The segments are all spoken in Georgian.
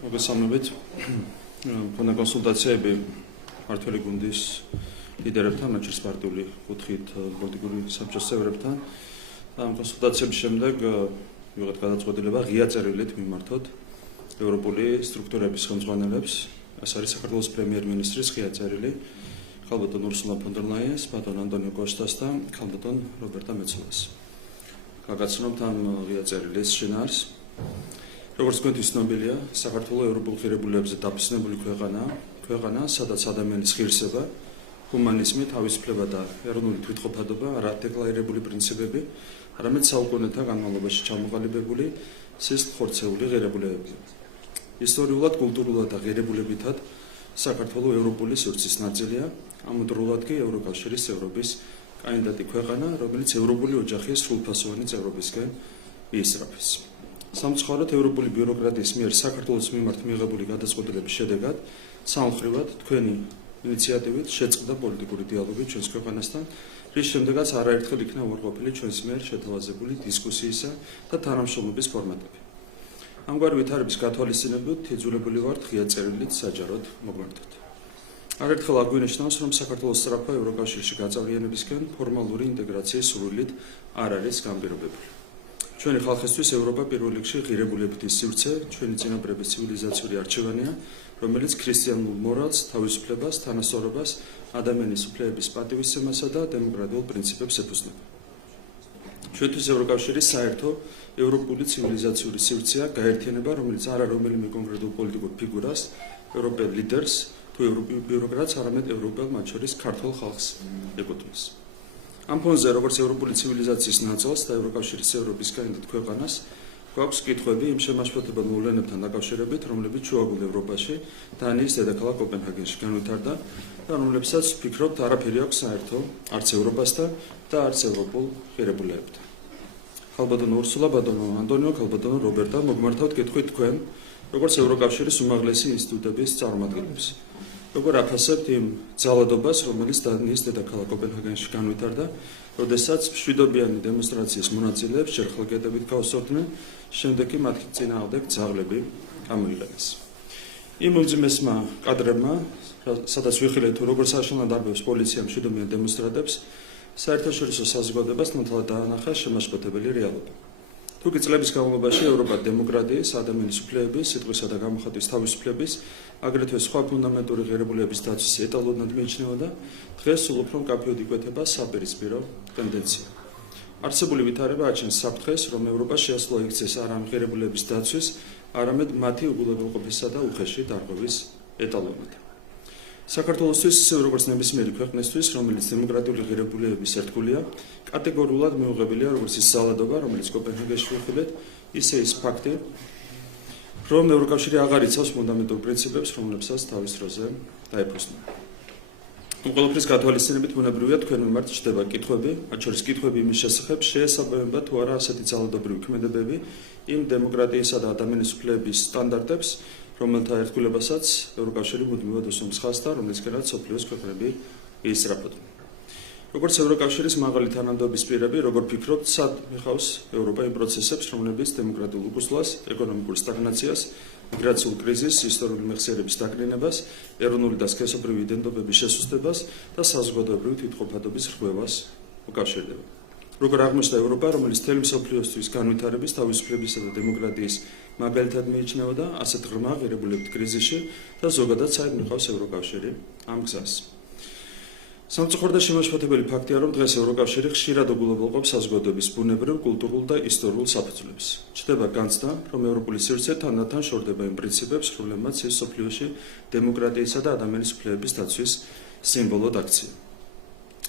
მოგესალმებით. მქონდა კონსულტაციები მმართველი გუნდის ლიდერებთან, მათ შორის პარტიული კუთხით პოლიტიკური საბჭოს წევრებთან. ამ კონსულტაციების შემდეგ ვიღეთ გადაწყვეტილება ღია წერილით მიმართოთ ევროპული სტრუქტურების ხელმძღვანელებს. ეს არის საქართველოს პრემიერ-მინისტრის ღია წერილი ქალბატონ ურსულა ფონ დერ ლაიენს, ბატონ ანტონიო კოშტას და ქალბატონ რობერტა მეცოლას. გაგაცნობთ ამ ღია წერილის შინაარს. როგორც თქვენთვის ცნობილია, საქართველოს ევროპულ ღირებულებებზე დაფუძნებული ქვეყანა, სადაც ადამიანის ღირსება, ჰუმანიზმი, თავისუფლება და ეროვნული თვითყოფადობა არა დეკლარირებული პრინციპები, არამედ საუკუნეთა განმავლობაში ჩამოყალიბებული სისხლხორცეული ღირებულებები. ისტორიულად, კულტურულად და ღირებულებითად საქართველოს ევროპული სივრცის ნაწილია, ამავდროულად კი ევროკავშირის წევრობის კანდიდატი ქვეყანა, რომელიც ევროპული ოჯახის სრულფასოვანი წევრობისკენ იისწრაფის. სამწუხაროდ ევროპული ბიუროკრატიის მიერ საქართველოს მიმართ მიღებული გადაწყვეტილების შედეგად სამხრივად თქვენი ინიციატივით შეწყდა პოლიტიკური დიალოგი ჩვენს ქვეყანასთან, რის შემდეგაც არაერთხელ იქნა უარყოფილი ჩვენს მიერ შეთავაზებული დისკუსიისა და თანამშრომლობის ფორმატები. ამგვარი ვითარების გათვალისწინებით იძულებული ვართ ღია წერილით საჯაროდ მოგვარდოთ. არაერთხელ აგვინიშნავს, რომ საქართველოს სწრაფა ევროკავშირში გაწევრიანებისკენ ფორმალური ინტეგრაციის სურვილით არ არის განპირობებული. ჩვენი ხალხისთვის ევროპა პირველ რიგში ღირებულებითი სივრცე, ჩვენი წინაპრების ცივილიზაციური არჩევანია, რომელიც ქრისტიანულ მორალს, თავისუფლებას, თანასწორობას, ადამიანის უფლებების პატივისცემასა და დემოკრატიულ პრინციპებს ეფუძნება. ჩვენთვის ევროკავშირი საერთო ევროპული ცივილიზაციური სივრცეა, გაერთიანება, რომელიც არა რომელიმე კონკრეტულ პოლიტიკურ ფიგურას, ევროპელ ლიდერს თუ ევროპულ ბიუროკრატს, არამედ ევროპელ, მათ შორის ქართულ ხალხს ეკუთვნის. ამ ფონზე, როგორც ევროპული ცივილიზაციის ნაწილს და ევროკავშირის წევრობის კანდიდატ ქვეყანას, გვაქვს კითხვები იმ შემაშფოთებელ მოვლენებთან დაკავშირებით, რომლებიც შუაგულ ევროპაში, დანიის დედაქალაქ კოპენჰაგენში განვითარდა და რომლებსაც ვფიქრობთ არაფერი აქვს საერთო არც ევროპასთან და არც ევროპულ ღირებულებებთან. ქალბატონო ურსულა, ბატონო ანტონიო, ქალბატონო რობერტა, მოგმართავთ კითხვით თქვენ, როგორც ევროკავშირის უმაღლესი ინსტიტუტების წარმომადგენლებს. როგორ აფასებთ იმ ძალადობას, რომელიც დანიის დედაქალაქ კოპენჰაგენში განვითარდა, როდესაც მშვიდობიანი დემონსტრაციის მონაწილეებს ჯერ ხელკეტებით გაუსწორდნენ, შემდეგ კი მათი წინააღმდეგ ძაღლები გამოიყენეს. იმ უმძიმესმა კადრებმა, სადაც ვიხილეთ, როგორ საშინლად არბევს პოლიცია მშვიდობიან დემონსტრანტებს, საერთაშორისო საზოგადოებას ნათლად დაანახა შემაშფოთებელი რეალობა. თუკი წლების განმავლობაში ევროპა დემოკრატიის, ადამიანის უფლებების, სიტყვისა და გამოხატვის თავისუფლების, აგრეთვე სხვა ფუნდამენტური ღირებულებების დაცვის ეტალონად მიიჩნეოდა, დღეს სულ უფრო მკაფიოდ იკვეთება საპირისპირო ტენდენცია. არსებული ვითარება აჩენს საფრთხეს, რომ ევროპა შეასრულა იქცეს არა ამ ღირებულებების დაცვის, არამედ მათი უგულებელყოფისა და უხეში დარღვევის ეტალონად. საქართველოსთვის, ისე როგორც ნებისმიერი ქვეყნისთვის, რომელიც დემოკრატიული ღირებულებების ერთგულია, კატეგორიულად მიუღებელია როგორც ის ძალადობა, რომელიც კოპენჰაგენში ვიხილეთ, ისე ის ფაქტი, რომ ევროკავშირი აღარ იცავს ფუნდამენტურ პრინციპებს, რომლებსაც თავის დროზე დაეფუძნება. ამ ყველაფრის გათვალისწინებით ბუნებრივია თქვენ მიმართ ჩნდება კითხვები, მათ შორის კითხვები იმის შესახებ, შეესაბამება თუ არა ასეთი ძალადობრივი ქმედებები იმ დემოკრატიისა და ადამიანის უფლებების სტანდარტებს, რომელთა ერთგულებასაც ევროკავშირი მუდმივად უსვამს ხაზს და რომლისკენაც მსოფლიოს ქვეყნები იისწრაფოდნენ. როგორც ევროკავშირის მაღალი თანამდებობის პირები, როგორ ფიქრობთ, სად მიხავს ევროპა იმ პროცესებს, რომლებიც დემოკრატიულ უკუსლას, ეკონომიკურ სტაგნაციას, მიგრაციულ კრიზისს, ისტორიული მეხსიერების დაკნინებას, ეროვნული და სქესობრივი იდენტობების შესუსტებას და საზოგადოებრივი თვითყოფადობის რღვევას უკავშირდება. როგორ აღმოჩნდა ევროპა, რომელიც მთელი მსოფლიოსთვის განვითარების, თავისუფლებისა და დემოკრატიის მაგალითად მიიჩნეოდა, ასეთ ღრმა ღირებულებებით კრიზისში და ზოგადად საერთოდ მიყავს ევროკავშირი ამ გზას. სამწუხარო და შემაშფოთებელი ფაქტია, რომ დღეს ევროკავშირი ხშირად უგულებელყოფს საზოგადოების ბუნებრივ, კულტურულ და ისტორიულ საფუძვლებს. ჩნდება განცდა, რომ ევროპული სივრცე თანდათან შორდება იმ პრინციპებს, რომლებმაც ის მსოფლიოში დემოკრატიისა და ადამიანის უფლებების დაცვის სიმბოლოდ აქცია.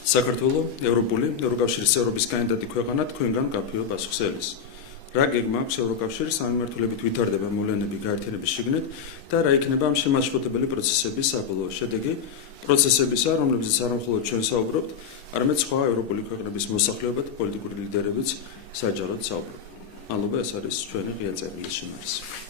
საქართველოს ევროკავშირის წევრობის კანდიდატი ქვეყანა თქვენგან მკაფიო პასუხს ელის. რა გეგმა აქვს ევროკავშირის ამ მიმართულებით ვითარდება მოვლენები გაერთიანების შიგნით და რა იქნება ამ შემაშფოთებელი პროცესების საბოლოო შედეგი, პროცესებისა, რომლებზეც არა მხოლოდ ჩვენ საუბრობთ, არამედ სხვა ევროპული ქვეყნების მოსახლეობა და პოლიტიკური ლიდერებიც საჯაროდ საუბრობენ. მადლობა, ეს არის ჩვენი ღია წერილის შინაარსი.